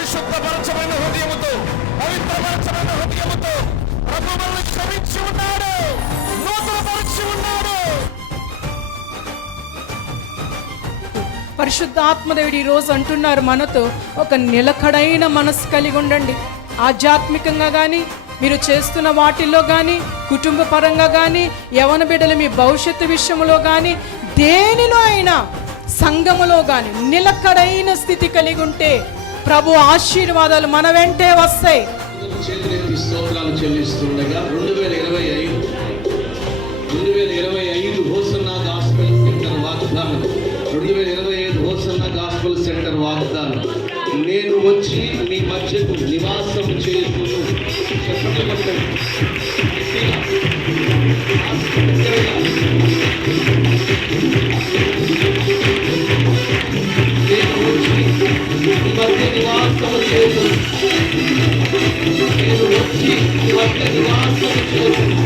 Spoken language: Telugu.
పరిశుద్ధపరచమైన హృదయముతో, పవిత్రపరచమైన హృదయముతో ప్రభు మనల్ని క్షమించి ఉన్నాడు, నూతనపరిచి ఉన్నాడు. పరిశుద్ధాత్మదేవుడు ఈ రోజు అంటున్నారు మనతో, ఒక నిలకడైన మనసు కలిగి ఉండండి. ఆధ్యాత్మికంగా కానీ, మీరు చేస్తున్న వాటిల్లో కానీ, కుటుంబ పరంగా కానీ, యవన బిడ్డలు మీ భవిష్యత్తు విషయంలో కానీ, దేనిలో అయినా, సంఘములో కానీ నిలకడైన స్థితి కలిగి ఉంటే ప్రభు ఆశీర్వాదాలు మన వెంటే వస్తాయి. స్తోత్రాలు చెల్లిస్తుండగా 2025 హోసన్నా గాస్పెల్ సెంటర్ వాగ్దానం, 2025 హోసన్నా గాస్పెల్ సెంటర్ వాగ్దానం, నేను వచ్చి మీ మధ్యకు నివాసం చేయుదును. నేను వచ్చి మీ మధ్య నివాసం చేయుదును. నేను వచ్చి మీ మధ్య నివాసం చేయుదును.